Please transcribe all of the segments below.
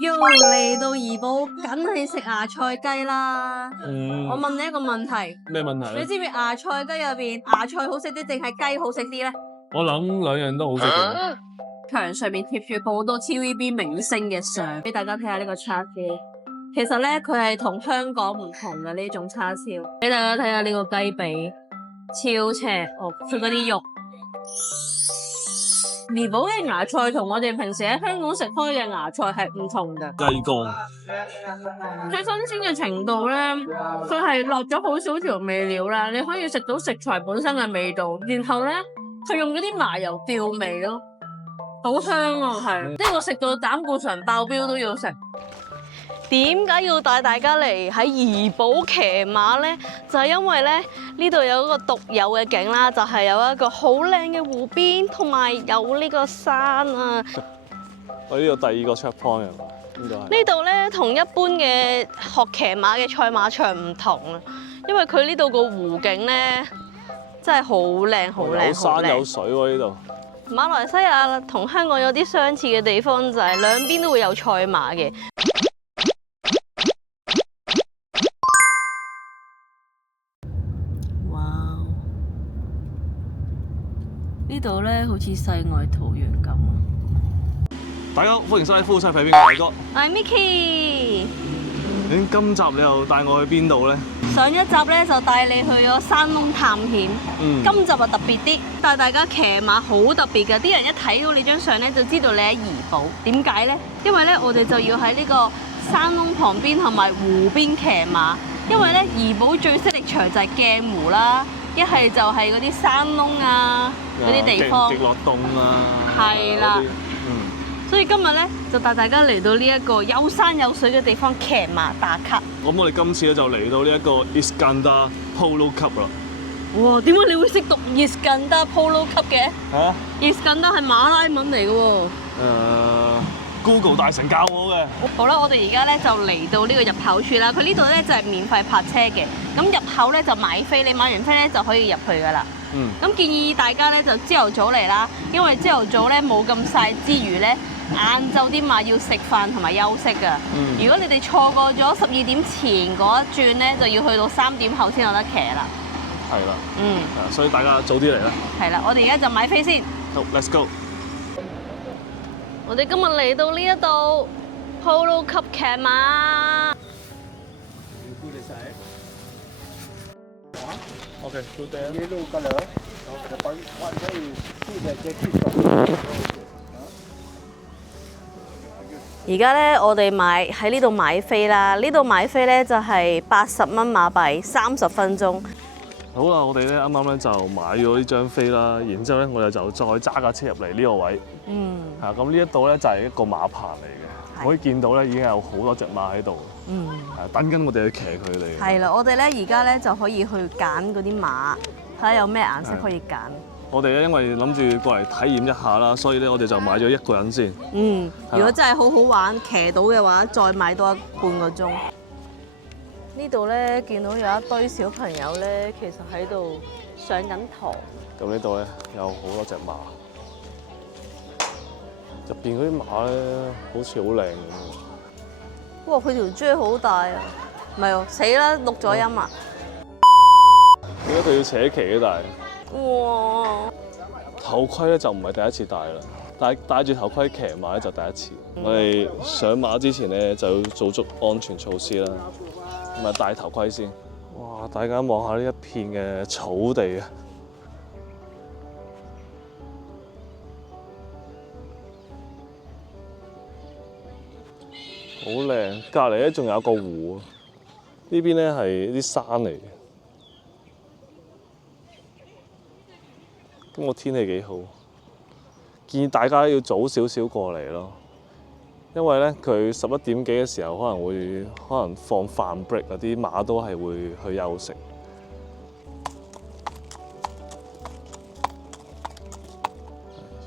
又嚟到怡保，梗係食芽菜雞啦。我問你一個問題。咩問題？你知唔知芽菜雞入邊芽菜好食啲定係雞好食啲咧？我諗兩樣都好食嘅。牆上面貼住好多 TVB 明星嘅相，俾大家睇下呢個叉燒。其實咧，佢係同香港唔同嘅呢種叉燒。俾大家睇下呢個雞髀，超斜哦，佢嗰啲肉。怡保嘅芽菜同我哋平時喺香港食開嘅芽菜係唔同嘅。雞肝最新鮮嘅程度咧，佢係落咗好少調味料啦，你可以食到食材本身嘅味道，然後咧佢用嗰啲麻油調味咯，好香啊，係，即係我食到膽固醇爆表都要食。點解要帶大家嚟喺怡保騎馬呢？就係因為咧呢度有一個獨有嘅景啦，就係有一個好靚嘅湖邊，同埋有呢個山啊。我呢度第二個 check point 啊，呢度咧同一般嘅學騎馬嘅賽馬場唔同啊，因為佢呢度個湖景咧真係好靚，好靚，有山有水喎呢度。馬來西亞同香港有啲相似嘅地方就係兩邊都會有賽馬嘅。呢度咧好似世外桃源咁。大家歡迎收睇夫妻肺邊個大哥。我係 Micky。今集你又帶我去邊度咧？上一集咧就帶你去咗山窿探險。今集就特別啲，帶大家騎馬好特別嘅。啲人一睇到你張相咧，就知道你喺怡保。點解咧？因為咧我哋就要喺呢個山窿旁邊同埋湖邊騎馬。因為咧怡保最適力場就係鏡湖啦。一係就係嗰啲山窿啊，嗰啲地方，極樂洞啊，係啦，所以今日咧就帶大家嚟到呢一個有山有水嘅地方騎馬打卡。咁我哋今次咧就嚟到呢一個 Iskandar Polo Cup 啦。哇！點解你會識讀 Iskandar Polo Cup 嘅？嚇！Iskandar 係馬拉文嚟嘅喎。Google 大神教我嘅。好啦，我哋而家咧就嚟到呢個入口處啦。佢呢度咧就係免費泊車嘅。咁入口咧就買飛，你買完飛咧就可以入去噶啦。咁建議大家咧就朝頭早嚟啦，因為朝頭早咧冇咁曬之餘咧，晏晝啲馬要食飯同埋休息噶。如果你哋錯過咗12點前嗰一轉咧，就要去到3點後先有得騎啦。係啦。所以大家早啲嚟啦。係啦，我哋而家就買飛先。好 ，Let's go。我哋今日嚟到呢一度 Polo Cup 騎馬。OK，good day。而家咧，我哋喺呢度買飛啦。呢度買飛咧就係80蚊馬幣，30分鐘。好啦，我哋咧啱啱咧就買咗呢張飛啦，然之後咧我哋就再揸架車入嚟呢個位。咁呢一度咧就係一個馬棚嚟嘅，可以見到咧已經有好多隻馬喺度。等緊我哋去騎佢哋。係啦，我哋咧而家咧就可以去揀嗰啲馬，睇下有咩顏色可以揀。我哋咧因為諗住過嚟體驗一下啦，所以咧我哋就買咗一個人先。如果真係好好玩，騎到嘅話，再買多半個鐘。呢度咧見到有一堆小朋友咧，其實喺度上緊堂。咁呢度咧有好多隻馬，入邊嗰啲馬咧好似好靚咁。哇！佢條椎好大啊！唔係喎，死啦，錄咗音啊！點解佢要扯旗嘅？但係哇！頭盔咧就唔係第一次戴啦，但係戴住頭盔騎馬咧就第一次。我哋上馬之前咧就要做足安全措施啦。咁啊，戴頭盔先。哇！大家望下呢一片嘅草地啊，好靚。隔離咧仲有個湖，呢邊咧係啲山嚟嘅。今個天氣幾好，建議大家要早少少過嚟咯。因為咧，佢11點幾嘅時候可能放飯 break 嗰啲馬都係會去休息。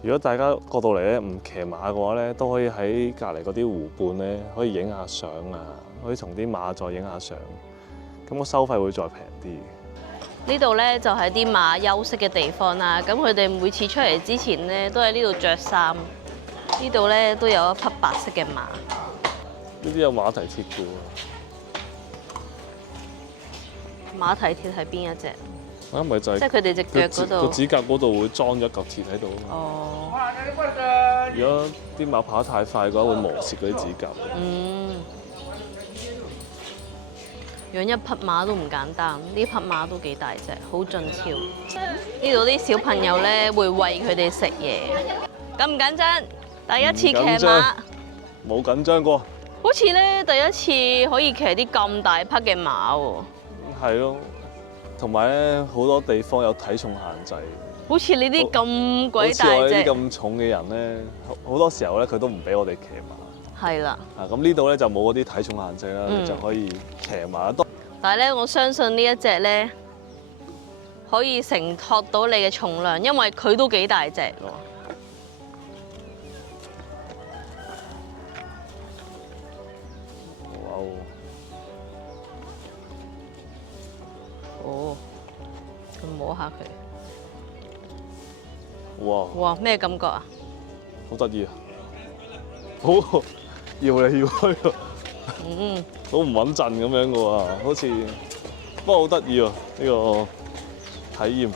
如果大家過到嚟咧唔騎馬嘅話咧，都可以喺隔離嗰啲湖畔咧可以影下相啊，可以同啲馬再影下相。咁個收費會再平啲。呢度咧就係啲馬休息嘅地方啦。咁佢哋每次出嚟之前咧，都喺呢度着衫。呢度咧都有一匹白色嘅馬。呢啲有馬蹄鐵嘅喎。馬蹄鐵係邊一隻？啊，咪就係。即係佢哋隻腳嗰度。個指甲嗰度會裝咗一嚿鐵喺度。哦。如果啲馬跑得太快嘅話，會磨蝕嗰啲指甲。養一匹馬都唔簡單，呢匹馬都幾大隻，好俊俏。呢度啲小朋友咧會餵佢哋食嘢，緊唔緊張？第一次騎馬，冇緊張過。好似咧第一次可以騎啲咁大匹嘅馬喎。係咯，同埋咧好多地方有體重限制。好似你啲咁鬼大隻，好似我呢啲咁重嘅人咧，好多時候咧佢都唔俾我哋騎馬。係啦。啊，咁呢度咧就冇嗰啲體重限制啦，你就可以騎馬得多。但係咧，我相信呢一隻咧可以承托到你嘅重量，因為佢都幾大隻喎。哇！哦，咁摸下佢。哇！哇！咩感覺啊？好得意啊！好搖嚟搖去。好唔穩陣咁樣嘅喎，好似不過好得意喎呢個體驗。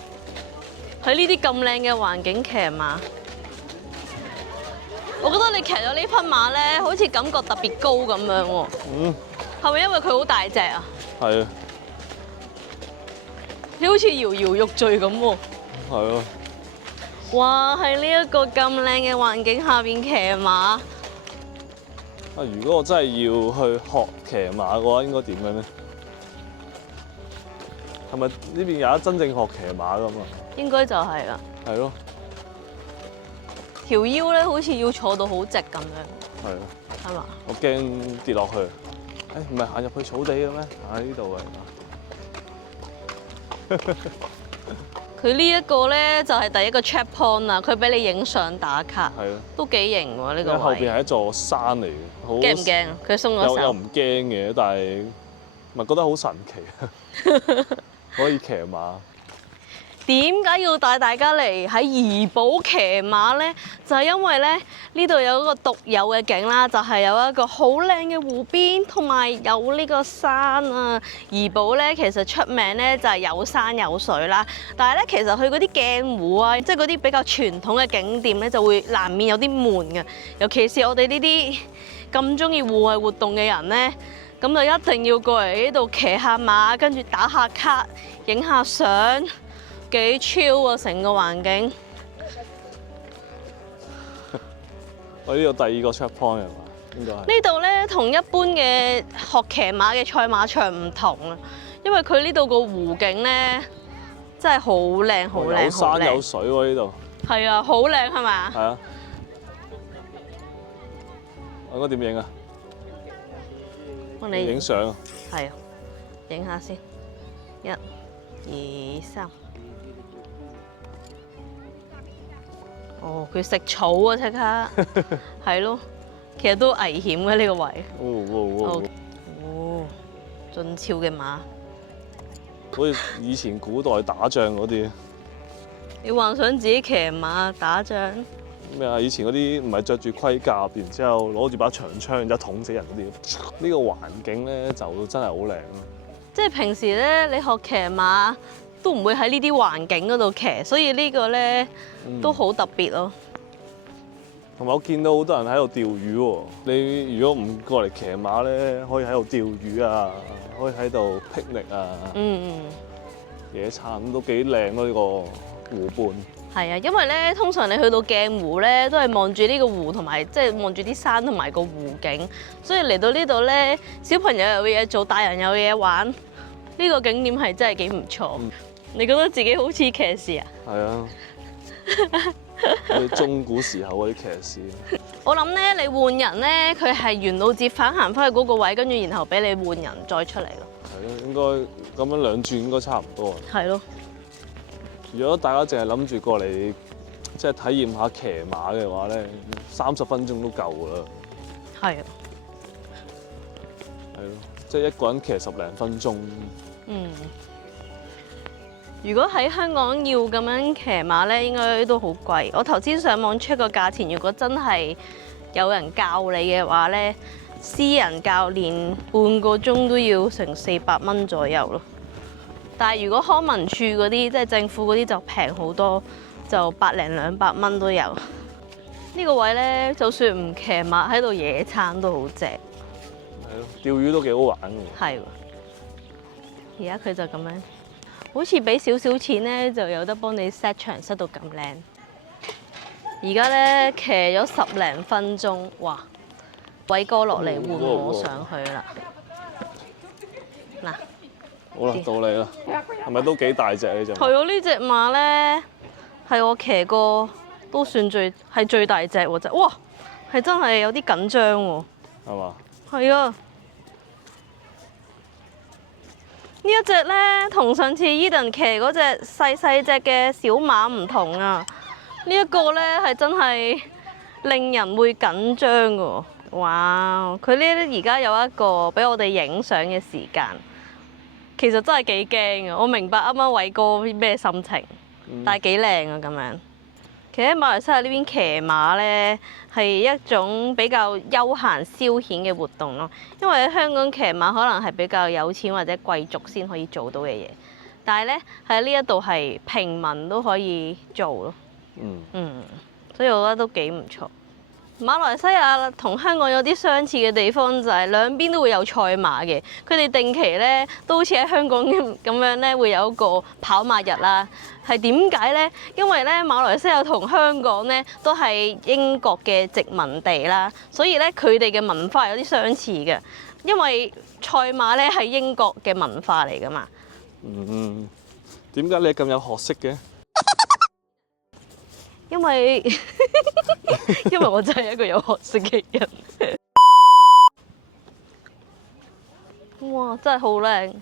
喺呢啲咁靚嘅環境騎馬，我覺得你騎咗呢匹馬咧，好似感覺特別高咁樣喎。係咪因為佢好大隻啊？係啊。你好似搖搖欲墜咁喎。係啊。哇！喺呢一個咁靚嘅環境下邊騎馬。如果我真係要去學騎馬嘅話，應該點樣咧？係咪呢邊有得真正學騎馬㗎嘛？應該就係啦。係咯。條腰咧，好似要坐到好直咁樣。係咯。係嘛？我驚跌落去。唔係行入去草地嘅咩？喺呢度嘅。佢呢一個咧就係第一個 check point 啦，佢俾你影相打卡，係咯，都幾型喎呢個位。後邊係一座山嚟嘅，好驚唔驚？佢鬆咗手。又唔驚嘅，但係咪覺得好神奇可以騎馬。點解要帶大家嚟喺怡保騎馬咧？就係因為咧呢度有一個獨有嘅景啦，就係有一個好靚嘅湖邊，同埋有呢個山啊。怡保咧其實出名咧就係有山有水啦，但係咧其實去嗰啲鏡湖啊，即係嗰啲比較傳統嘅景點咧，就會難免有啲悶嘅。尤其是我哋呢啲咁中意戶外活動嘅人咧，咁就一定要過嚟呢度騎下馬，跟住打下卡，影下相。幾超啊！成個環境。我呢度第二個 check point 係嘛？應該係。呢度咧同一般嘅學騎馬嘅賽馬場唔同啊，因為佢呢度個湖景咧真係好靚，好靚，有山有水喎呢度。係啊，好靚係咪？係啊。我應該點影啊？幫你影相啊。係啊，影下先。1、2、3。哦，佢食草啊！即刻，係咯，其實都危險嘅呢個位。哦，俊俏嘅馬，好似以前古代打仗嗰啲。你幻想自己騎馬打仗？咩啊？以前嗰啲唔係着住盔甲，然之後攞住把長槍，然之後捅死人嗰啲。呢個環境咧就真係好靚咯。即係平時咧，你學騎馬都唔會喺呢啲環境嗰度騎，所以呢個咧都好特別咯。同埋我見到好多人喺度釣魚喎。你如果唔過嚟騎馬咧，可以喺度釣魚啊，可以喺度霹靂啊，野餐都幾靚咯呢個湖畔。係啊，因為咧通常你去到鏡湖咧，都係望住呢個湖同埋即係望住啲山同埋個湖景，所以嚟到呢度咧，小朋友有嘢做，大人有嘢玩，呢個景點係真係幾唔錯。你覺得自己好似騎士啊？係啊，我哋中古時候嗰啲騎士。我諗咧，你換人咧，佢係沿路折返行翻去嗰個位，跟住然後俾你換人再出嚟咯。係咯，應該咁樣兩轉應該差唔多。係咯。如果大家淨係諗住過嚟，即係體驗下騎馬嘅話咧，30分鐘都夠㗎啦。係啊。係咯，即係一個人騎10零分鐘。如果喺香港要咁樣騎馬咧，應該都好貴。我頭先上網 check 個價錢，如果真係有人教你嘅話咧，私人教練半個鐘都要成400蚊左右咯。但係如果康文署嗰啲，即係政府嗰啲就平好多，就100零200蚊都有。呢個位咧，就算唔騎馬喺度野餐都好正。係咯，釣魚都幾好玩嘅。係。而家佢就咁樣，好似俾少少錢咧，就有得幫你 set 場 set 到咁靚。而家咧騎咗10零分鐘，哇！偉哥落嚟換我上去啦。嗱，好啦，到你啦，係咪都幾大隻呢隻？係啊，呢隻馬咧係我騎過都算最大隻喎，真哇，係真係有啲緊張喎。係嘛？係啊。呢一隻咧同上次 Eden 騎嗰隻細隻嘅小馬唔同啊！呢一個咧係真係令人會緊張㗎。哇！佢呢而家有一個俾我哋影相嘅時間，其實真係幾驚啊！我明白啱啱偉哥咩心情，但係幾靚啊咁樣。其實喺馬來西亞呢邊騎馬咧係一種比較休閒消遣嘅活動咯，因為喺香港騎馬可能係比較有錢或者貴族先可以做到嘅嘢，但係咧喺呢一度係平民都可以做咯。所以我覺得都幾唔錯。馬來西亞同香港有啲相似嘅地方就係兩邊都會有賽馬嘅，佢哋定期咧都好似喺香港咁樣咧會有一個跑馬日啦。係點解咧？因為咧馬來西亞同香港咧都係英國嘅殖民地啦，所以咧佢哋嘅文化有啲相似嘅。因為賽馬咧係英國嘅文化嚟㗎嘛。點解你咁有學識嘅？因為我真係一個有學識嘅人。哇！真係好靚。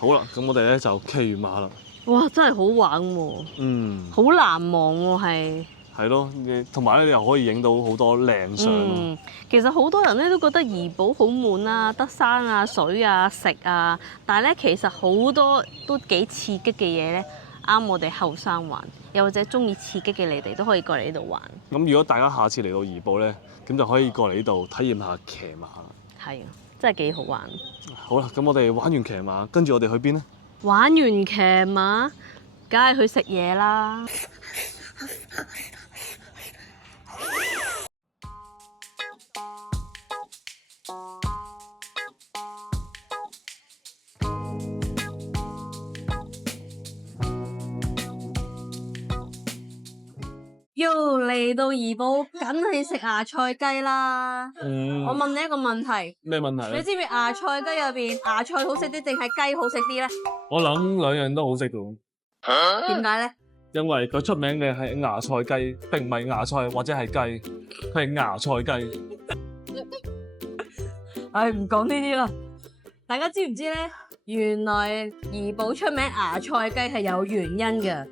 好啦，咁我哋咧就騎完馬啦。哇！真係好玩喎。好難忘喎，係。係咯，同埋咧你又可以影到好多靚相。其實好多人咧都覺得怡保好悶啊，得山啊、水啊、食啊，但係咧其實好多都幾刺激嘅嘢咧。啱我哋後生玩，又或者中意刺激嘅你哋都可以過嚟呢度玩。咁如果大家下次嚟到怡保咧，咁就可以過嚟呢度體驗下騎馬啦。係啊，真係幾好玩。好啦，咁我哋玩完騎馬，跟住我哋去邊咧？玩完騎馬，梗係去食嘢啦。喲，嚟到怡保，梗係食芽菜雞啦。我問你一個問題。咩問題咧？你知唔知芽菜雞入邊芽菜好食啲定係雞好食啲咧？我諗兩樣都好食㗎。點解咧？因為佢出名嘅係芽菜雞，並唔係芽菜或者係雞，佢係芽菜雞。唉，唔講呢啲啦。大家知唔知咧？原來怡保出名芽菜雞係有原因嘅。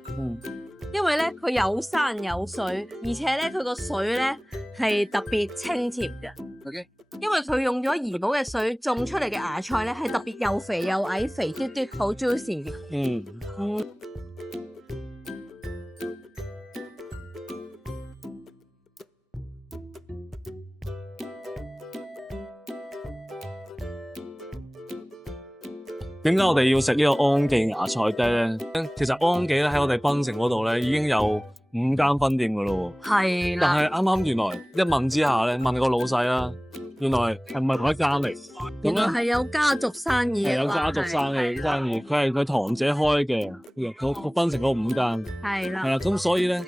因為咧佢有山有水，而且咧佢個水咧係特別清甜嘅。OK。因為佢用咗怡保嘅水種出嚟嘅芽菜咧係特別又肥又矮，肥嘟嘟，好 juicy 嘅。點解我哋要食呢個安記芽菜雞咧？其實安記咧喺我哋檳城嗰度咧已經有5間分店噶咯喎。係啦。但係啱啱原來一問之下咧，問個老細啦，原來係唔係同一間嚟？原來係有家族生意。係有家族生意，佢係佢堂姐開嘅，個檳城嗰5間。係啦。係啦，咁所以咧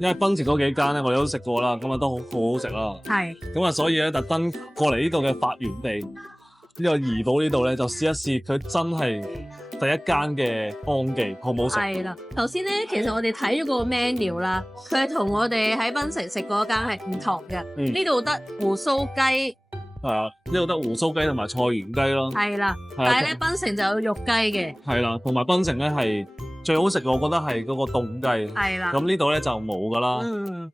因為檳城嗰幾間咧，我哋都食過啦，咁啊都好好食啦。係。咁啊，所以咧特登過嚟呢度嘅發源地。呢個怡保呢度咧，就試一試佢真係第一間嘅安記，好唔好食？係啦，頭先咧，其實我哋睇咗個 menu 啦，佢係同我哋喺檳城食嗰間係唔同嘅。呢度得胡鬚雞，係啊，呢度得胡鬚雞同埋菜園雞咯。係啦，但係咧檳城就有肉雞嘅。係啦，同埋檳城咧係最好食嘅，我覺得係嗰個凍雞。係啦，咁呢度咧就冇噶啦。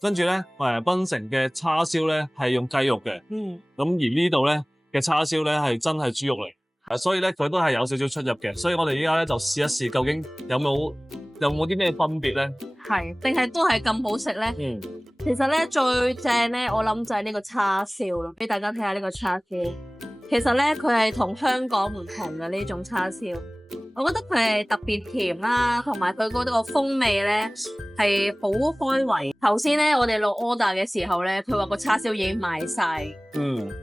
跟住咧檳城嘅叉燒咧係用雞肉嘅。咁而呢度咧嘅叉燒咧係真係豬肉嚟，所以咧佢都係有少少出入嘅，所以我哋依家咧就試一試究竟有冇啲咩分別咧？係，定係都係咁好食咧？其實咧最正咧，我諗就係呢個叉燒咯，俾大家睇下呢個叉燒。其實咧佢係同香港唔同嘅呢種叉燒，我覺得佢係特別甜啦，同埋佢嗰個風味咧係好開胃。頭先咧我哋落 order 嘅時候咧，佢話個叉燒已經賣晒，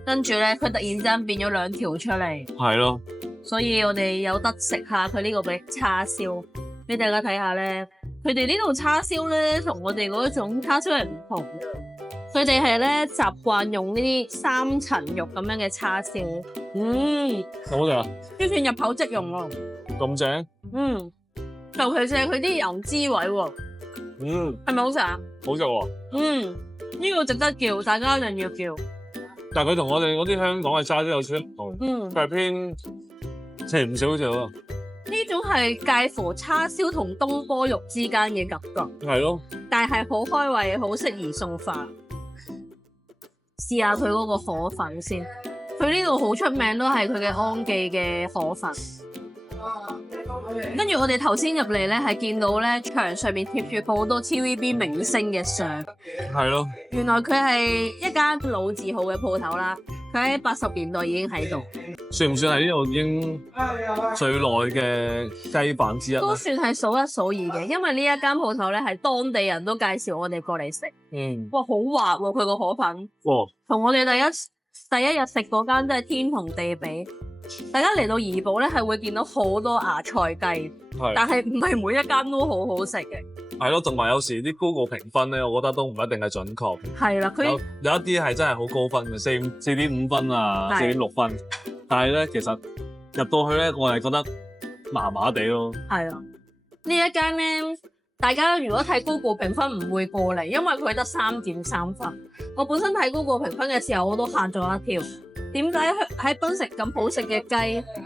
跟住咧佢突然之間變咗2條出嚟，係咯，所以我哋有得食下佢呢個嘅叉燒，俾大家睇下咧。佢哋呢度叉燒咧，同我哋嗰種叉燒係唔同嘅。佢哋係咧習慣用呢啲3層肉咁樣嘅叉燒。好食啊！呢片入口即溶喎。咁正？尤其是係佢啲油脂位喎。係咪好食啊？好食喎。呢個值得叫，大家一定要叫。但係佢同我哋嗰啲香港嘅叉燒有少少唔同。佢係偏甜少少啊。呢種係介乎叉燒同東坡肉之間嘅感覺，係咯，但係好開胃，好適宜送飯。試下佢嗰個河粉先，佢呢度好出名都係佢嘅安記嘅河粉。跟住我哋頭先入嚟咧，係見到咧牆上面貼住好多 TVB 明星嘅相，係咯。原來佢係一間老字號嘅鋪頭啦，佢喺80年代已經喺度。算唔算係呢度已經最耐嘅雞飯之一？都算係數一數二嘅，因為呢一間鋪頭咧係當地人都介紹我哋過嚟食。哇，好滑喎佢個河粉，同我哋第一日食嗰間真係天同地比。大家嚟到怡保咧係會見到好多芽菜雞，但係唔係每一間都好好食嘅。係咯，同埋有時啲 Google 評分咧，我覺得都唔一定係準確。係啦，佢有一啲係真係好高分嘅，4.5分啊，4.6分。但係咧，其實入到去咧，我係覺得麻麻地咯。係啊，呢一間咧，大家如果睇 Google 評分唔會過嚟，因為佢得3.3分。我本身睇 Google 評分嘅時候，我都嚇咗一跳。點解喺檳城咁好食嘅雞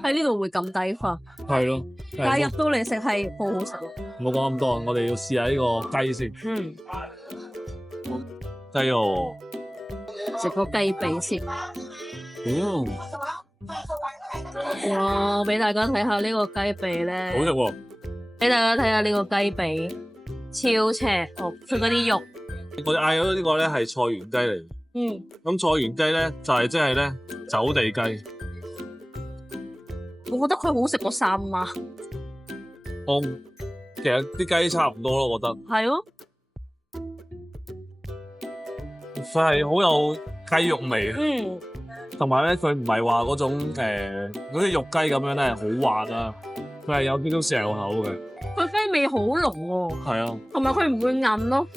喺呢度會咁低分？係咯，但係入到嚟食係好好食咯。唔好講咁多，我哋要試下呢個雞先。雞喎，食個雞髀先。哇！俾大家睇下呢個雞髀咧，好食喎！俾大家睇下呢個雞髀，超赤哦！佢嗰啲肉，我哋嗌咗呢個咧係菜園雞嚟。咁菜園雞咧就係即係咧走地雞。我覺得佢好食過三媽。其實啲雞差唔多咯，我覺得。係咯。佢係好有雞肉味。同埋咧，佢唔係話嗰種嗰啲肉雞咁樣咧，好滑啊！佢係有啲都嚼口嘅。佢雞味好濃喎。係啊。同埋佢唔會韌咯。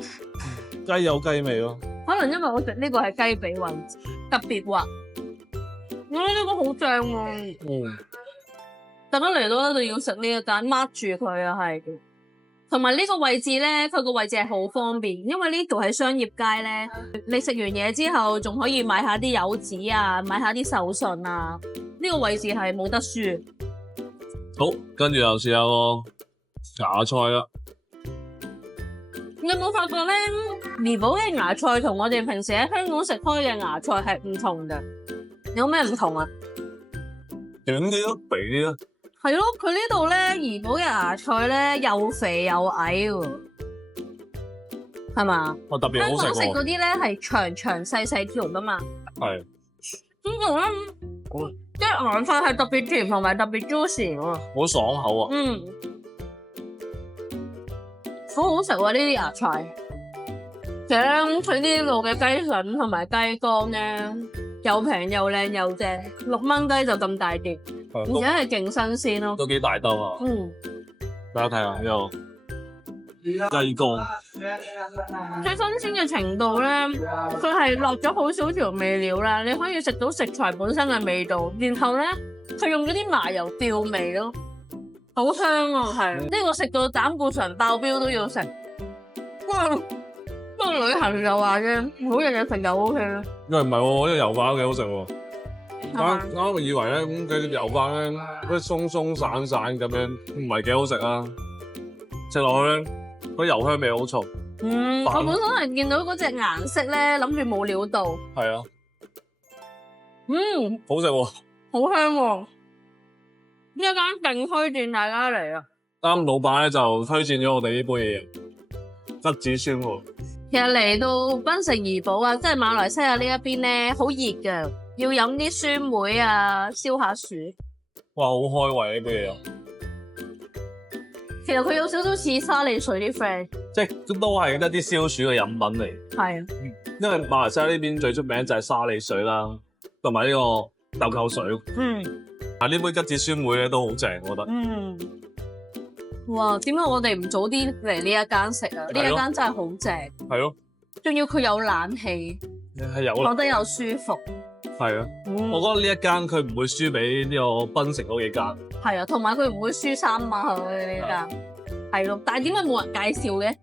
雞有雞味咯。可能因為我食呢個係雞髀雲，特別滑。我覺得呢個好正喎。大家嚟到呢度要食呢一間，mark住佢啊，係。同埋呢個位置咧，佢個位置係好方便，因為呢度係商業街咧。你食完嘢之後，仲可以買下啲柚子啊，買下啲手信啊。呢個位置係冇得輸。好，跟住又試下個芽菜啦。你有冇發覺咧？怡保嘅芽菜同我哋平時喺香港食開嘅芽菜係唔同嘅。有咩唔同啊？短啲咯，肥啲咯。係咯，佢呢度咧，怡保嘅芽菜咧又肥又矮喎，係嘛？我特別好食喎。香港食嗰啲咧係長長細細條噶嘛。係。呢度咧，即係芽菜係特別甜同埋特別 juicy 喎。好爽口啊！好好食喎呢啲芽菜。其實咧，佢呢度嘅雞筍同埋雞肝咧，又平又靚又正，6蚊雞就咁大碟。而且係勁新鮮咯，都幾大兜啊！大家睇下呢個雞肝，最新鮮嘅程度咧，佢係落咗好少調味料啦，你可以食到食材本身嘅味道，然後咧佢用嗰啲麻油調味咯，好香啊！係呢個食到膽固醇爆標都要食。不過旅行就話啫，唔好日日食就 O K 啦。因為唔係喎，呢個油飯都幾好食喎。啱以為咧，咁佢啲油飯咧，嗰啲鬆鬆散散咁樣，唔係幾好食啊！食落去咧，嗰油香味好重。我本身係見到嗰隻顏色咧，諗住冇料到。係啊。好食喎。好香喎！呢一間勁推薦大家嚟啊！啱老闆咧就推薦咗我哋呢杯嘢，桔子酸喎。其實嚟到檳城怡保啊，即係馬來西亞呢一邊咧，好熱㗎，要飲啲酸梅啊，消下暑。哇，好開胃呢杯嘢。其實佢有少少似沙利水啲 friend，即係都係一啲消暑嘅飲品嚟。係啊，因為馬來西亞呢邊最出名就係沙利水啦，同埋呢個豆蔻水。啊，呢杯桔子酸梅咧都好正，我覺得。哇，點解我哋唔早啲嚟呢一間食啊？呢一間真係好正。係咯。仲要佢有冷氣，係有啦，覺得又舒服。係啊，我覺得呢一間佢唔會輸俾呢個檳城嗰幾間。係啊，同埋佢唔會輸3碼去呢間。係咯，但係點解冇人介紹嘅？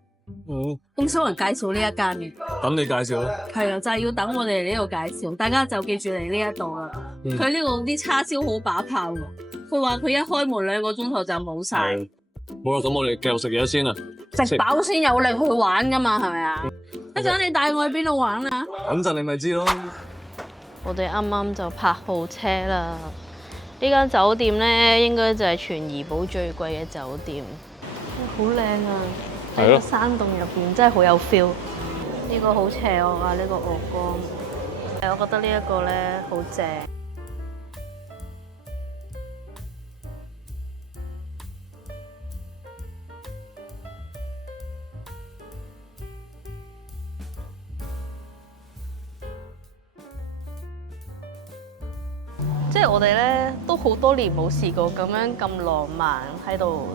咁少人介紹呢一間嘅。等你介紹啦。係啊，就係要等我哋嚟呢度介紹，大家就記住嚟呢一度啦。佢呢度啲叉燒好把炮喎，佢話佢一開門2個鐘頭就冇晒。好啦，咁我哋繼續食嘢先啦。食飽先有力去玩噶嘛，係咪啊？一陣你帶我去邊度玩啊？等陣你咪知咯。我哋啱啱就泊好車啦。呢間酒店咧，應該就係全怡保最貴嘅酒店。好靚啊！喺個山洞入邊真係好有 feel。呢個好邪惡啊！呢個鵝肝，我覺得呢一個咧好正。即係我哋咧都好多年冇試過咁樣咁浪漫喺度